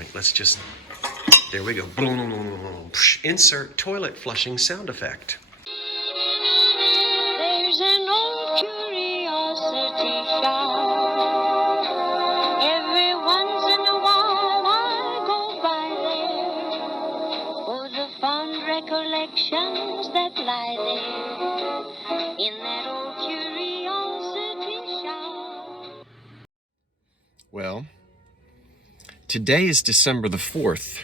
Wait, let's just, there we go. Insert toilet flushing sound effect. There's an old curiosity shop. Every once in a while I go by there for the fond recollections that lie there in that old curiosity shop. Well, today is December the 4th.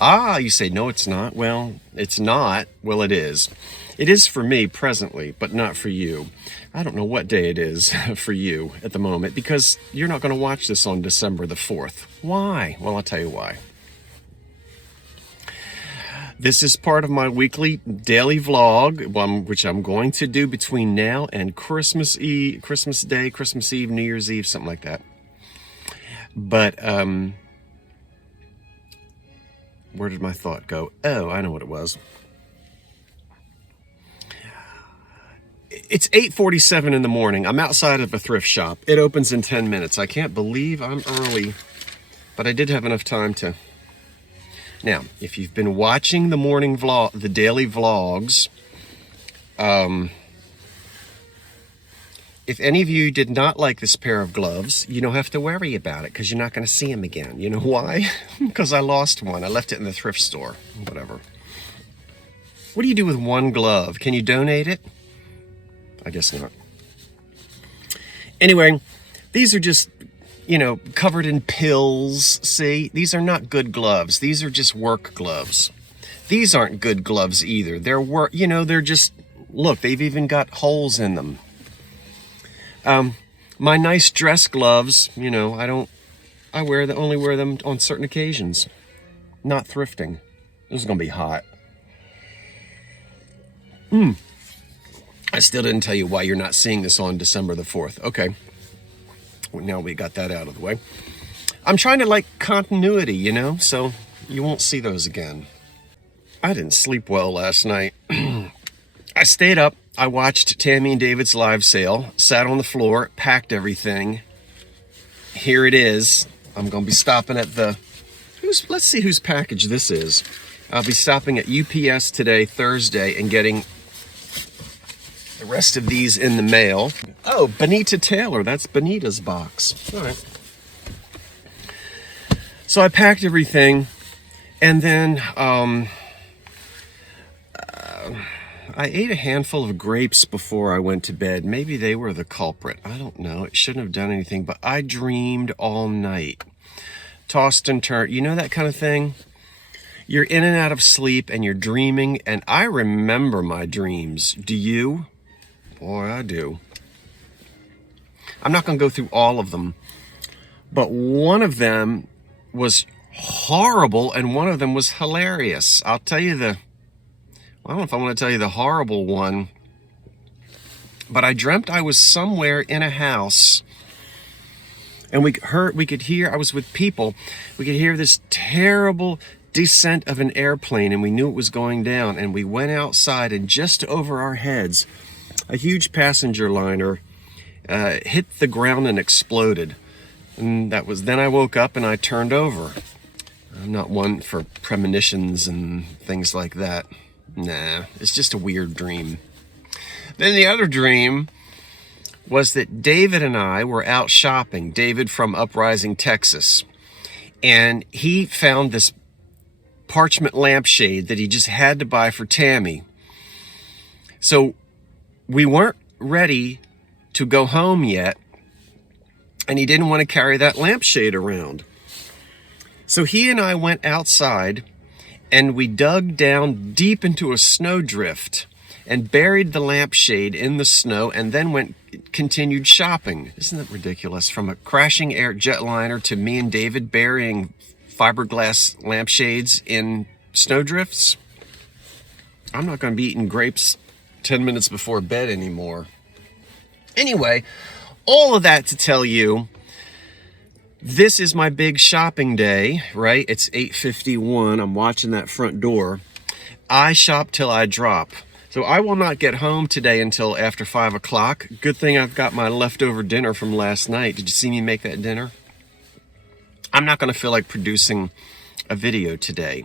Ah, you say, no, it's not. Well, it's not. Well, it is. It is for me presently, but not for you. I don't know what day it is for you at the moment because you're not going to watch this on December the 4th. Why? Well, I'll tell you why. This is part of my weekly daily vlog, which I'm going to do between now and Christmas Eve, Christmas Day, Christmas Eve, New Year's Eve, something like that. But, where did my thought go? Oh, I know what it was. It's 8:47 in the morning. I'm outside of a thrift shop. It opens in 10 minutes. I can't believe I'm early, but I did have enough time to. Now, if you've been watching the morning vlog, the daily vlogs, if any of you did not like this pair of gloves, you don't have to worry about it because you're not going to see them again. You know why? Because I lost one. I left it in the thrift store. Whatever. What do you do with one glove? Can you donate it? I guess not. Anyway, these are just, covered in pills. See, these are not good gloves. These are just work gloves. These aren't good gloves either. They're just, look, they've even got holes in them. My nice dress gloves, only wear them on certain occasions. Not thrifting. This is going to be hot. I still didn't tell you why you're not seeing this on December the 4th. Okay. Well, now we got that out of the way. I'm trying to like continuity, so you won't see those again. I didn't sleep well last night. I stayed up. I watched Tammy and David's live sale, sat on the floor, packed everything. Here it is. I'm going to be stopping at let's see whose package this is. I'll be stopping at UPS today, Thursday, and getting the rest of these in the mail. Oh, Benita Taylor. That's Benita's box. All right. So I packed everything, and then I ate a handful of grapes before I went to bed. Maybe they were the culprit. I don't know. It shouldn't have done anything, but I dreamed all night. Tossed and turned. You know that kind of thing? You're in and out of sleep, and you're dreaming, and I remember my dreams. Do you? Boy, I do. I'm not going to go through all of them, but one of them was horrible, and one of them was hilarious. I'll tell you I don't know if I want to tell you the horrible one, but I dreamt I was somewhere in a house, and we could hear, I was with people, we could hear this terrible descent of an airplane, and we knew it was going down, and we went outside, and just over our heads, a huge passenger liner hit the ground and exploded. And then I woke up and I turned over. I'm not one for premonitions and things like that. Nah, it's just a weird dream. Then the other dream was that David and I were out shopping. David from Uprising, Texas. And he found this parchment lampshade that he just had to buy for Tammy. So we weren't ready to go home yet, and he didn't want to carry that lampshade around. So he and I went outside, and we dug down deep into a snowdrift and buried the lampshade in the snow, and then continued shopping. Isn't that ridiculous? From a crashing air jetliner to me and David burying fiberglass lampshades in snowdrifts. I'm not going to be eating grapes 10 minutes before bed anymore. Anyway, all of that to tell you, this is my big shopping day, right? It's 8:51. I'm watching that front door. I shop till I drop. So I will not get home today until after 5 o'clock. Good thing I've got my leftover dinner from last night. Did you see me make that dinner? I'm not going to feel like producing a video today,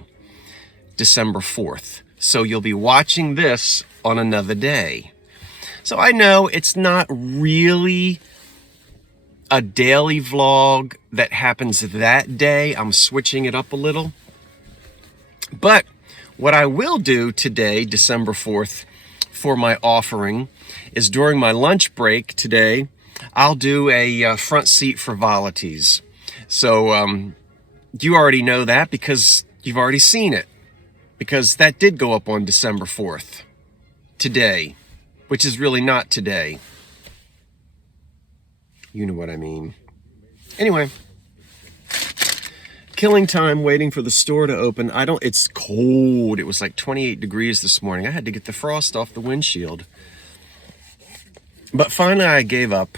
December 4th. So you'll be watching this on another day. So I know it's not really a daily vlog that happens that day. I'm switching it up a little. But what I will do today, December 4th, for my offering is during my lunch break today, I'll do a front seat frivolities. So you already know that because you've already seen it. Because that did go up on December 4th, today, which is really not today. You know what I mean. Anyway, killing time waiting for the store to open. It's cold. It was like 28 degrees this morning. I had to get the frost off the windshield. But finally I gave up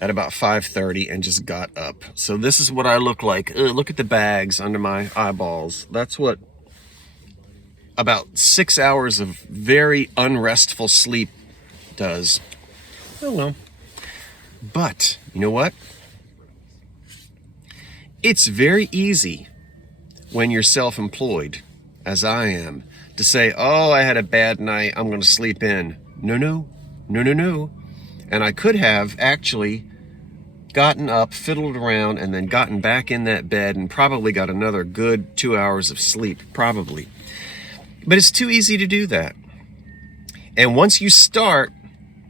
at about 5:30 and just got up. So this is what I look like. Look at the bags under my eyeballs. That's what about 6 hours of very unrestful sleep does. Oh well. But you know what? It's very easy when you're self-employed, as I am, to say, oh, I had a bad night, I'm going to sleep in. No. And I could have actually gotten up, fiddled around, and then gotten back in that bed and probably got another good 2 hours of sleep, probably. But it's too easy to do that. And once you start,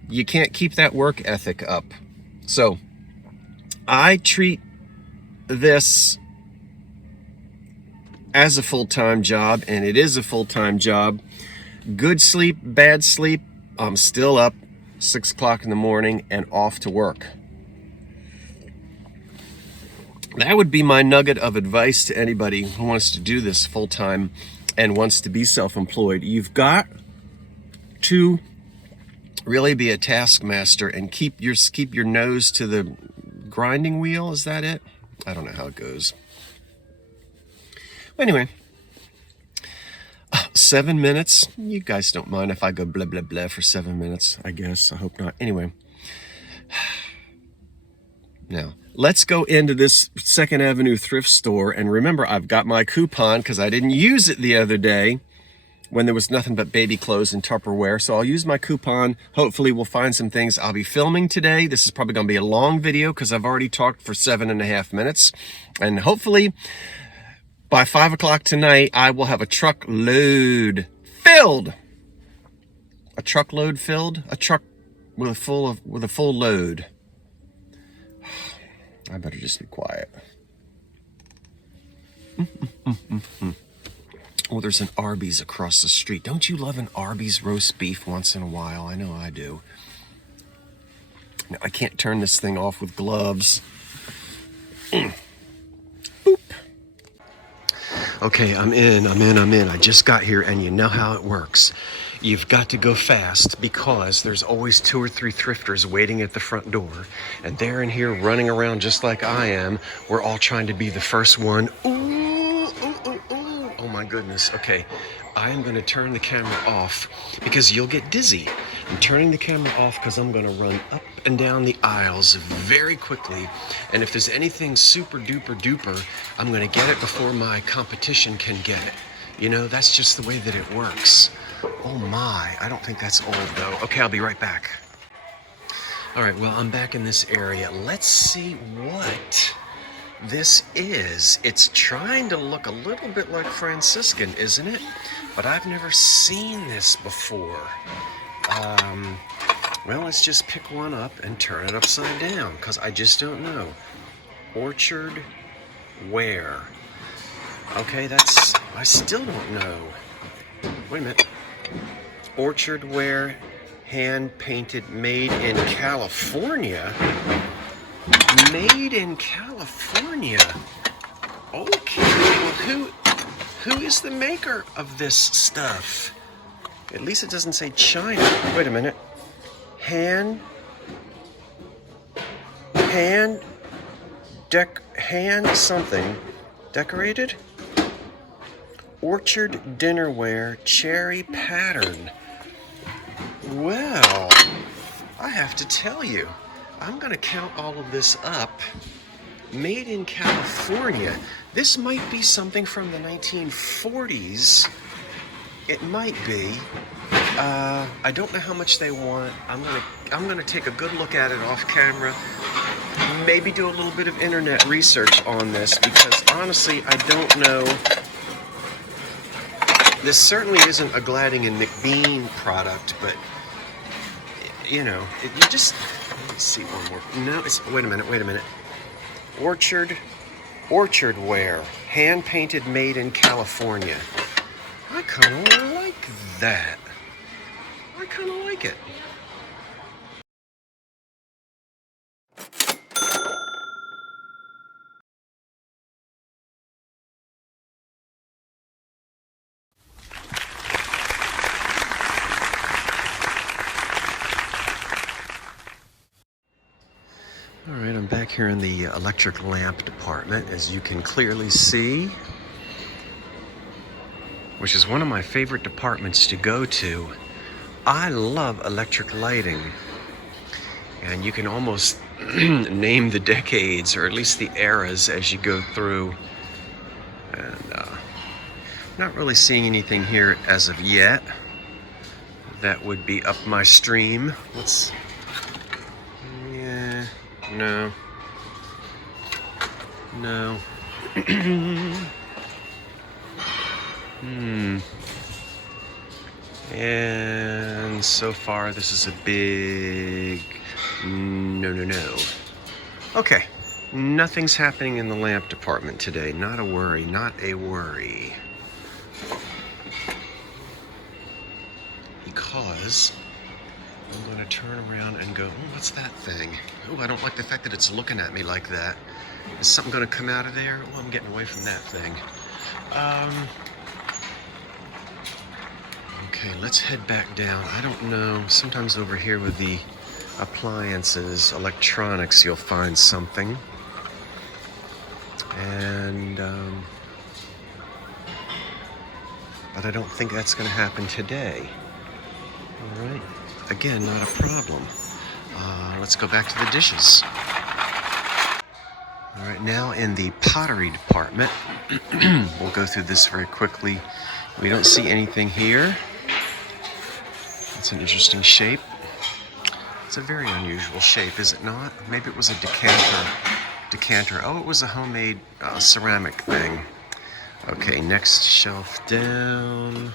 you can't keep that work ethic up. So I treat this as a full-time job, and it is a full-time job. Good sleep, bad sleep, I'm still up 6 o'clock in the morning and off to work. That would be my nugget of advice to anybody who wants to do this full-time and wants to be self-employed. You've got to really be a taskmaster and keep your nose to the grinding wheel. Is that it? I don't know how it goes. Anyway, 7 minutes. You guys don't mind if I go blah, blah, blah for 7 minutes, I guess. I hope not. Anyway. Now, let's go into this 2nd Avenue thrift store. And remember, I've got my coupon because I didn't use it the other day when there was nothing but baby clothes and Tupperware. So I'll use my coupon. Hopefully we'll find some things. I'll be filming today. This is probably going to be a long video because I've already talked for 7.5 minutes. And hopefully by 5 o'clock tonight, I will have a truckload filled. A truckload filled? A truck with a full load. I better just be quiet. Oh, there's an Arby's across the street. Don't you love an Arby's roast beef once in a while? I know I do. Now, I can't turn this thing off with gloves. Boop. Okay, I'm in. I just got here, and you know how it works. You've got to go fast because there's always 2 or 3 thrifters waiting at the front door, and they're in here running around just like I am. We're all trying to be the first one. Ooh. Oh my goodness. Okay, I am going to turn the camera off because you'll get dizzy. I'm turning the camera off because I'm going to run up and down the aisles very quickly, and if there's anything super duper, I'm going to get it before my competition can get it. You know, that's just the way that it works. Oh my, I don't think that's old though. Okay, I'll be right back. All right, well, I'm back in this area. Let's see what this is. It's trying to look a little bit like Franciscan, isn't it? But I've never seen this before. Well, let's just pick one up and turn it upside down because I just don't know. Orchard Ware. Okay, I still don't know. Wait a minute. Orchard Ware, hand painted, made in California. Made in California. Okay, well, who is the maker of this stuff? At least it doesn't say China. Wait a minute. Hand something. Decorated? Orchard Dinnerware, cherry pattern. Well, I have to tell you, I'm going to count all of this up Made in California. This might be something from the 1940s. It might be. I don't know how much they want. I'm gonna take a good look at it off camera. Maybe do a little bit of internet research on this, because honestly, I don't know. This certainly isn't a Gladding and McBean product, but you know, you just, let me see one more. No, it's, wait a minute. Orchard Ware, hand painted, made in California. I kind of like that. I kind of like it. All right, I'm back here in the electric lamp department, as you can clearly see, which is one of my favorite departments to go to. I love electric lighting, and you can almost name the decades, or at least the eras, as you go through. And not really seeing anything here as of yet that would be up my stream. No. And so far, this is a big no. Okay, nothing's happening in the lamp department today. Not a worry, not a worry. Because I'm going to turn around and go, oh, what's that thing? Oh, I don't like the fact that it's looking at me like that. Is something going to come out of there? Oh, I'm getting away from that thing. Okay, let's head back down. I don't know. Sometimes over here with the appliances, electronics, you'll find something. And, but I don't think that's going to happen today. All right. Again, not a problem. Let's go back to the dishes. All right, now in the pottery department, we'll go through this very quickly. We don't see anything here. It's an interesting shape. It's a very unusual shape, is it not? Maybe it was a decanter. Oh, it was a homemade ceramic thing. Okay, next shelf down.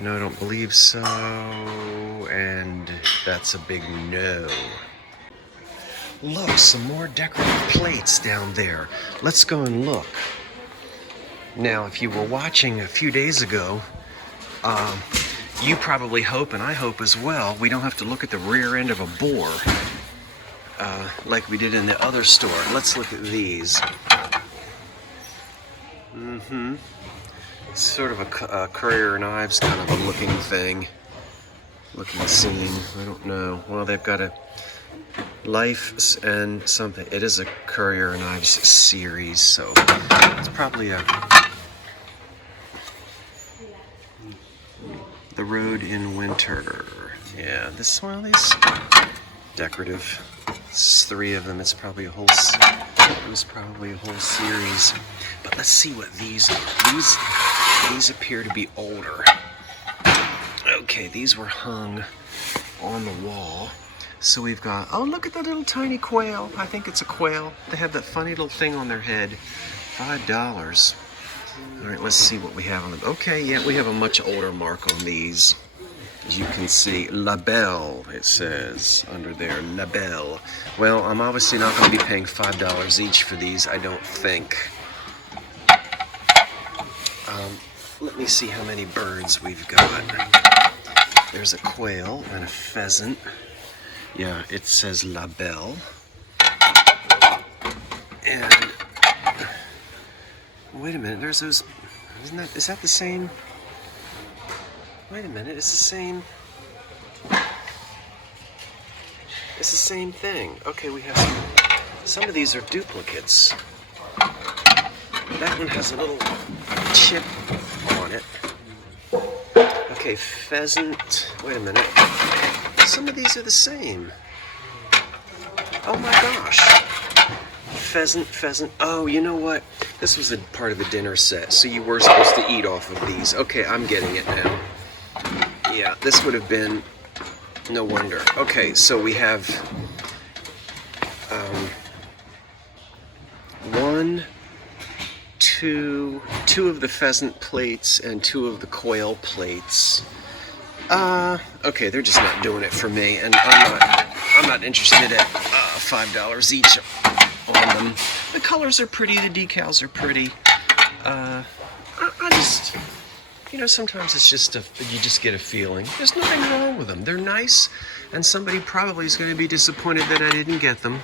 No, I don't believe so. And that's a big no. Look, some more decorative plates down there. Let's go and look. Now, if you were watching a few days ago, you probably hope, and I hope as well, we don't have to look at the rear end of a boar like we did in the other store. Let's look at these. It's sort of a Courier and Ives kind of a looking thing. Looking scene. I don't know. Well, they've got a Life and something. It is a Courier and Ives series, so it's probably The Road in Winter. Yeah, this one of these decorative. It's 3 of them. It's probably a whole. It was probably a whole series. But let's see what these are. These appear to be older. Okay, these were hung on the wall. So we've got, oh, look at that little tiny quail. I think it's a quail. They have that funny little thing on their head. $5. All right, let's see what we have on them. Okay, yeah, we have a much older mark on these. As you can see, La Belle, it says under there, La Belle. Well, I'm obviously not going to be paying $5 each for these, I don't think. Let me see how many birds we've got. There's a quail and a pheasant. Yeah, it says La Belle. And wait a minute, there's those. Is that the same? Wait a minute, it's the same. It's the same thing. Okay, we have some of these are duplicates. That one has a little chip on it. Okay, pheasant. Wait a minute. Some of these are the same. Oh my gosh. Pheasant. Oh, you know what? This was a part of the dinner set, so you were supposed to eat off of these. Okay, I'm getting it now. Yeah, this would have been, no wonder. Okay, so we have two of the pheasant plates and two of the quail plates. Okay, they're just not doing it for me, and I'm not interested at $5 each on them. The colors are pretty, the decals are pretty. I just, sometimes it's just you just get a feeling. There's nothing wrong with them. They're nice, and somebody probably is going to be disappointed that I didn't get them.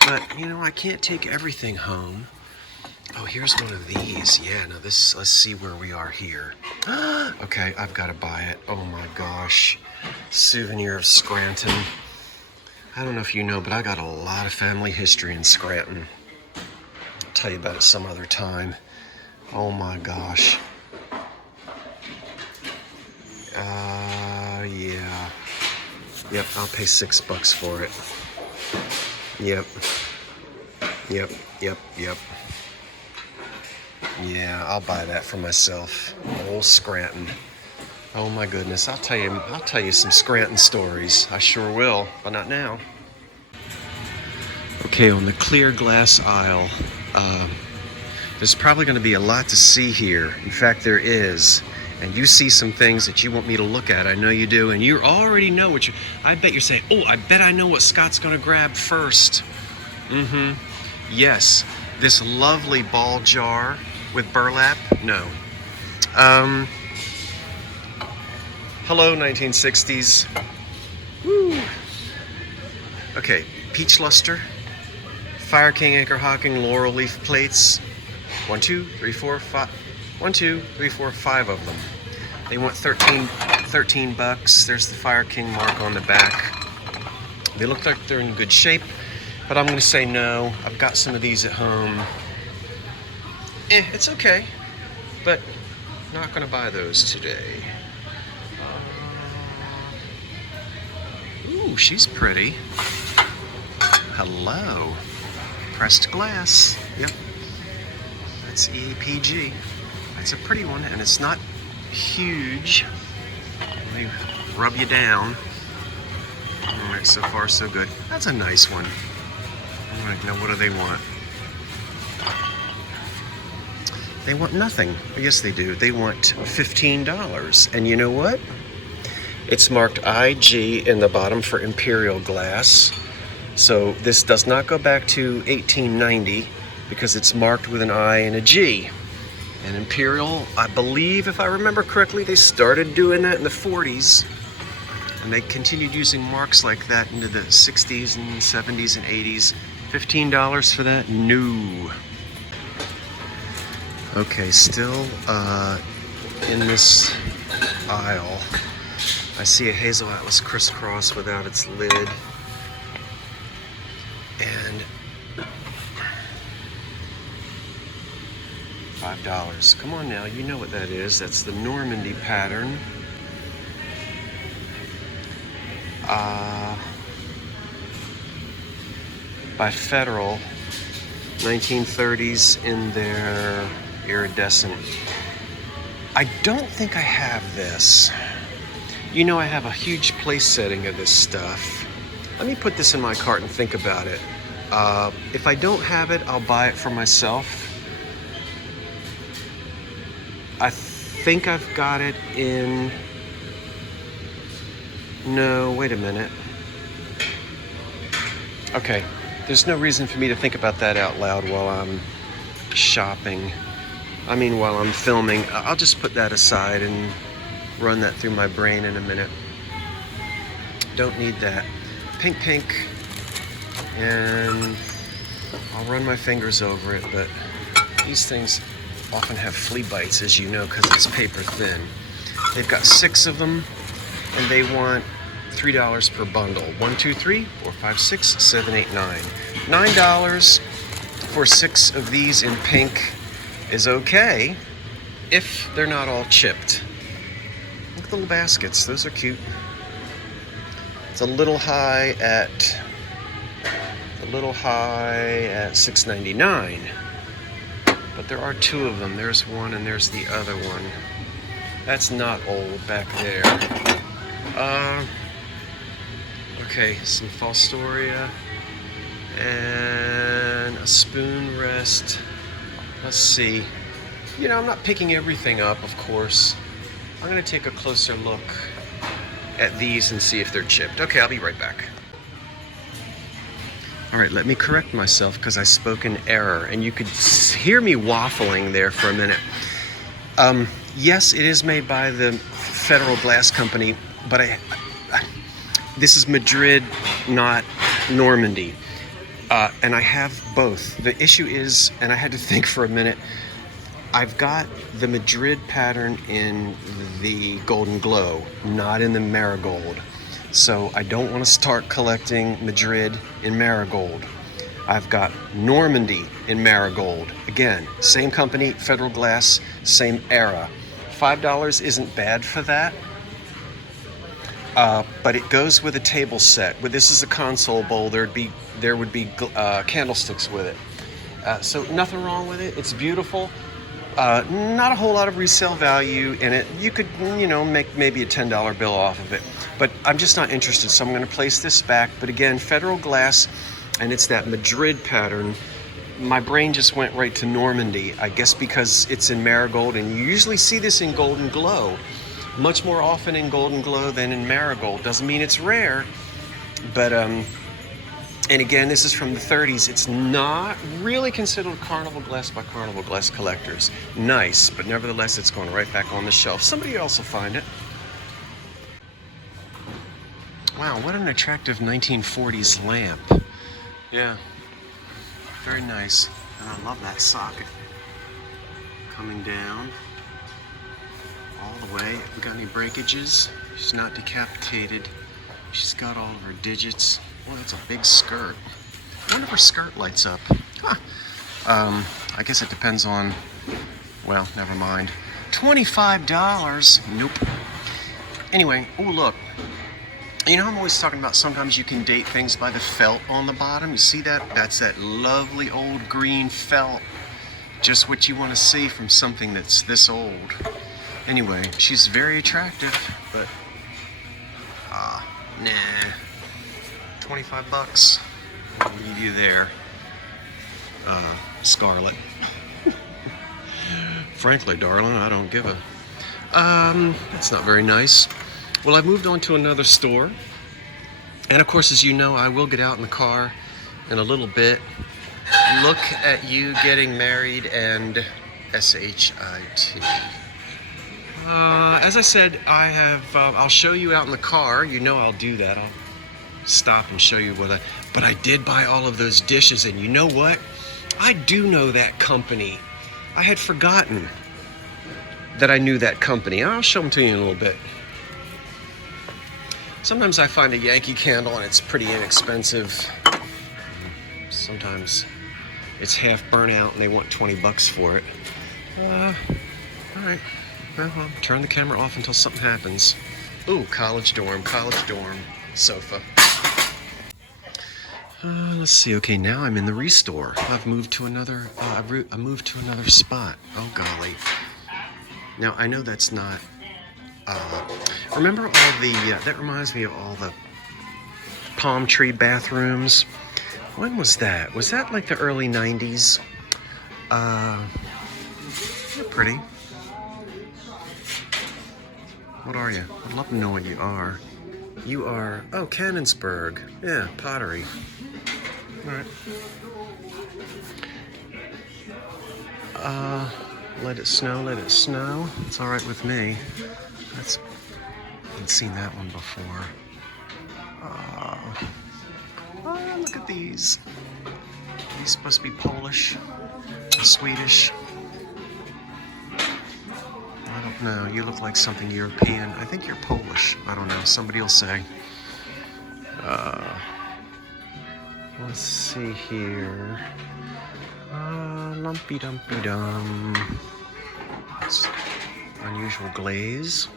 But, I can't take everything home. Oh, here's one of these. Yeah, now let's see where we are here. Okay, I've got to buy it. Oh my gosh. Souvenir of Scranton. I don't know if you know, but I got a lot of family history in Scranton. I'll tell you about it some other time. Oh my gosh. Yeah. Yep, I'll pay $6 for it. Yep. Yeah, I'll buy that for myself. Old Scranton. Oh my goodness, I'll tell you some Scranton stories. I sure will, but not now. Okay, on the clear glass aisle, there's probably going to be a lot to see here. In fact, there is. And you see some things that you want me to look at. I know you do, and you already know what I bet you're saying, oh, I bet I know what Scott's going to grab first. Yes, this lovely ball jar with burlap. No. Hello, 1960s. Woo. Okay, peach luster, Fire King Anchor Hocking laurel leaf plates. 1, 2, 3, 4, 5. 1, 2, 3, 4, 5 of them. They want $13. There's the Fire King mark on the back. They look like they're in good shape, but I'm going to say no. I've got some of these at home. It's okay, but not going to buy those today. Ooh, she's pretty. Hello. Pressed glass. Yep. That's EPG. That's a pretty one, and it's not huge. Let me rub you down. All right, so far so good. That's a nice one. All right, now what do they want? They want nothing. Yes, they do. They want $15. And you know what? It's marked IG in the bottom for Imperial glass. So this does not go back to 1890 because it's marked with an I and a G. And Imperial, I believe, if I remember correctly, they started doing that in the 40s. And they continued using marks like that into the 60s and 70s and 80s. $15 for that? No. Okay, still in this aisle, I see a Hazel Atlas crisscross without its lid. And $5. Come on now, you know what that is. That's the Normandy pattern. By Federal, 1930s in their iridescent. I don't think I have this. You know I have a huge place setting of this stuff. Let me put this in my cart and think about it. If I don't have it, I'll buy it for myself. I think I've got it in... No, wait a minute. Okay, there's no reason for me to think about that out loud while I'm shopping. I mean, while I'm filming. I'll just put that aside and run that through my brain in a minute. Don't need that. Pink. And I'll run my fingers over it, but these things often have flea bites, as you know, because it's paper thin. They've got 6 of them, and they want $3 per bundle. 1, 2, 3, 4, 5, 6, 7, 8, 9. $9 for 6 of these in pink is okay if they're not all chipped. Look at the little baskets. Those are cute. It's a little high at the little high at $6.99. But there are two of them. There's one and there's the other one. That's not old back there. Okay, some Fostoria and a spoon rest. Let's see. You know, I'm not picking everything up, of course. I'm gonna take a closer look at these and see if they're chipped. Okay, I'll be right back. All right, let me correct myself because I spoke in error and you could hear me waffling there for a minute. Yes, it is made by the Federal Glass Company, but this is Madrid, not Normandy. And I have both. The issue is, and I had to think for a minute, I've got the Madrid pattern in the Golden Glow, not in the Marigold. So I don't want to start collecting Madrid in Marigold. I've got Normandy in Marigold. Again, same company, Federal Glass, same era. $5 isn't bad for that. But it goes with a table set. This is a console bowl. There would be candlesticks with it. So nothing wrong with it. It's beautiful. Not a whole lot of resale value in it. You could, make maybe a $10 bill off of it. But I'm just not interested, so I'm going to place this back. But again, Federal Glass, and it's that Madrid pattern. My brain just went right to Normandy, I guess because it's in Marigold, and you usually see this in Golden Glow. Much more often in Golden Glow than in Marigold. Doesn't mean it's rare, but and again, this is from the 30s. It's not really considered Carnival Glass by Carnival Glass collectors. Nice, but nevertheless, it's going right back on the shelf. Somebody else will find it. Wow, what an attractive 1940s lamp. Yeah, very nice. And I love that socket coming down all the way. We got any breakages? She's not decapitated. She's got all of her digits. Well, that's a big skirt. I wonder if her skirt lights up. Huh. I guess it depends on, well, never mind. $25? Nope. Anyway, oh look. I'm always talking about sometimes you can date things by the felt on the bottom. You see that? That's that lovely old green felt. Just what you want to see from something that's this old. Anyway, she's very attractive, but nah. $25. I'll leave you there, Scarlett. Frankly, darling, I don't give a. That's not very nice. Well, I've moved on to another store, and of course, as you know, I will get out in the car in a little bit. Look at you getting married and SHIT. As I said, I'll show you out in the car. I'll do that. I'll stop and show you but I did buy all of those dishes, and you know what? I do know that company. I had forgotten that I knew that company. I'll show them to you in a little bit. Sometimes I find a Yankee candle and it's pretty inexpensive. Sometimes it's half burnt out and they want $20 for it. All right. Well, I'll turn the camera off until something happens. Ooh, college dorm sofa. Let's see. Okay, now I'm in the restore. I've moved to another. I moved to another spot. Oh golly. Now I know that's not. Remember all the? That reminds me of all the palm tree bathrooms. When was that? Was that like the early '90s? You're pretty. What are you? I'd love to know what you are. You are, Canonsburg. Yeah, pottery. All right. Let it snow, let it snow. It's all right with me. I've seen that one before. Look at these. These supposed to be Polish, Swedish. I don't know. You look like something European. I think you're Polish. I don't know. Somebody will say. Let's see here. Lumpy dumpy dum. It's unusual glaze.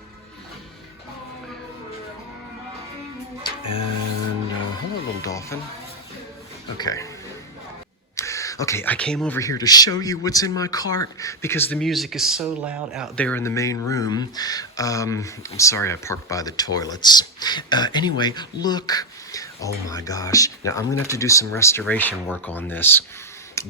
And hello, little dolphin. Okay. Okay, I came over here to show you what's in my cart because the music is so loud out there in the main room. I'm sorry I parked by the toilets. Anyway, look. Oh my gosh. Now I'm gonna have to do some restoration work on this,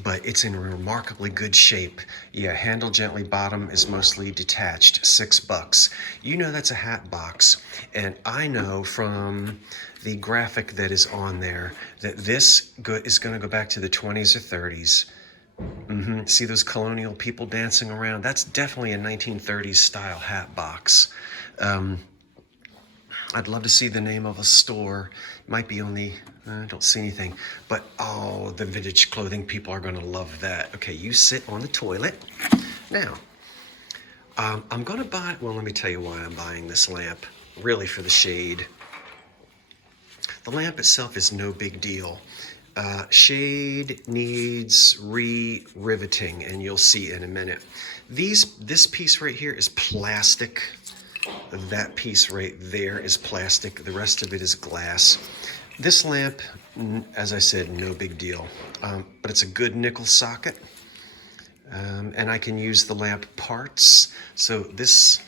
but it's in remarkably good shape. Yeah, handle gently, bottom is mostly detached, $6. You know that's a hat box, and I know from the graphic that is on there that this is gonna go back to the 20s or 30s. See those colonial people dancing around? That's definitely a 1930s style hat box. I'd love to see the name of a store. Might be on the, I don't see anything. But, oh, the vintage clothing people are going to love that. Okay, you sit on the toilet. Now, I'm going to buy, well, let me tell you why I'm buying this lamp. Really for the shade. The lamp itself is no big deal. Shade needs re-riveting, and you'll see in a minute. This piece right here is plastic. That piece right there is plastic. The rest of it is glass. This lamp, as I said, no big deal. But it's a good nickel socket. And I can use the lamp parts. So this,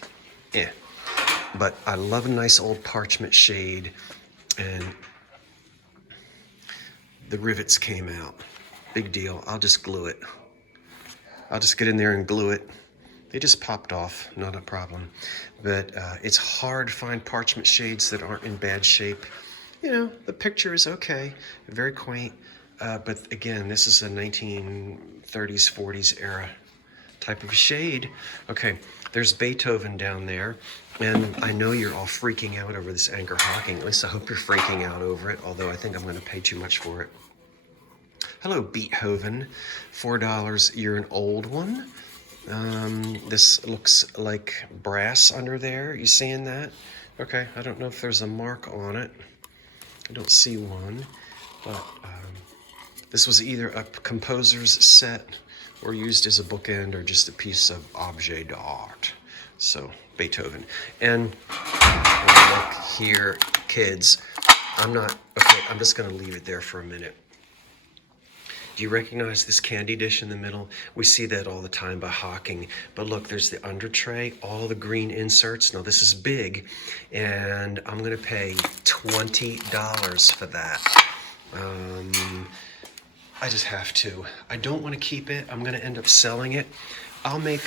But I love a nice old parchment shade. And the rivets came out. Big deal. I'll just glue it. I'll just get in there and glue it. They just popped off, not a problem. But it's hard to find parchment shades that aren't in bad shape. You know, the picture is okay, very quaint. But again, this is a 1930s, 40s era type of shade. Okay, there's Beethoven down there. And I know you're all freaking out over this Anchor Hocking. At least I hope you're freaking out over it, although I think I'm going to pay too much for it. Hello, Beethoven. $4, you're an old one. This looks like brass under there. You seeing that? Okay, I don't know if there's a mark on it. I don't see one, but this was either a composer's set or used as a bookend or just a piece of objet d'art. So, Beethoven. And look here, kids, I'm just gonna leave it there for a minute. Do you recognize this candy dish in the middle? We see that all the time by Hocking. But look, there's the under tray, all the green inserts. Now this is big, and I'm gonna pay $20 for that. I just have to. I don't want to keep it. I'm gonna end up selling it. I'll make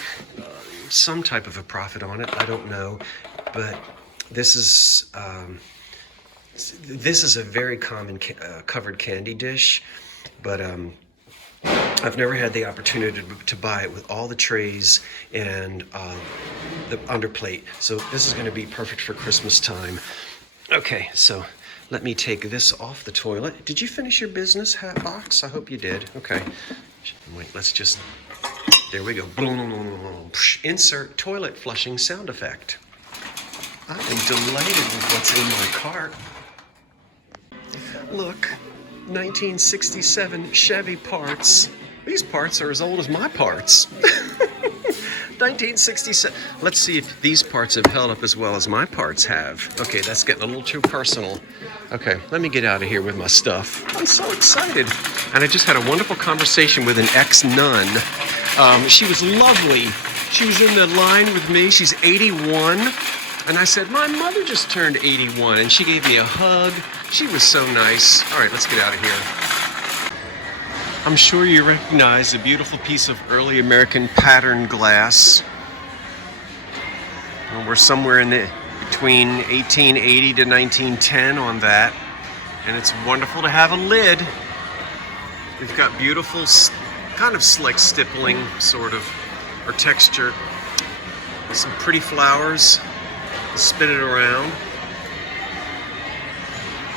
some type of a profit on it. I don't know, but this is a very common covered candy dish. But I've never had the opportunity to buy it with all the trays and the underplate. So this is going to be perfect for Christmas time. Okay, so let me take this off the toilet. Did you finish your business hat box? I hope you did. Okay. Wait, let's just, there we go. Insert toilet flushing sound effect. I am delighted with what's in my cart. Look. 1967 Chevy parts. These parts are as old as my parts. 1967. Let's see if these parts have held up as well as my parts have. Okay, that's getting a little too personal. Okay, let me get out of here with my stuff. I'm so excited. And I just had a wonderful conversation with an ex-nun. She was lovely. She was in the line with me. She's 81. And I said, my mother just turned 81, and she gave me a hug. She was so nice. All right, let's get out of here. I'm sure you recognize a beautiful piece of early American patterned glass. Well, we're somewhere in between 1880 to 1910 on that. And it's wonderful to have a lid. We've got beautiful, kind of slick stippling, sort of, or texture. Some pretty flowers. Spin it around.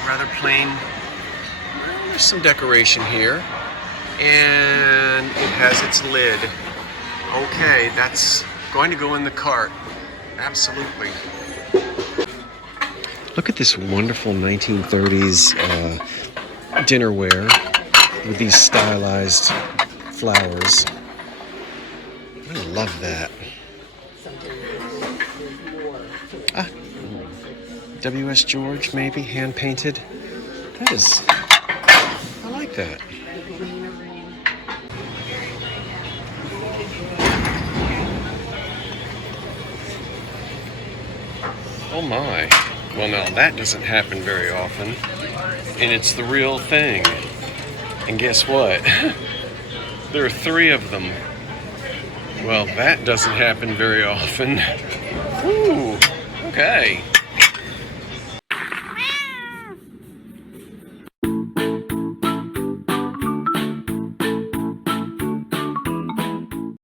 Rather plain. Well, there's some decoration here. And it has its lid. Okay, that's going to go in the cart. Absolutely. Look at this wonderful 1930s dinnerware with these stylized flowers. I love that. W.S. George, maybe, hand-painted. I like at that. Oh my. Well, now that doesn't happen very often. And it's the real thing. And guess what? There are 3 of them. Well, that doesn't happen very often. Ooh, okay.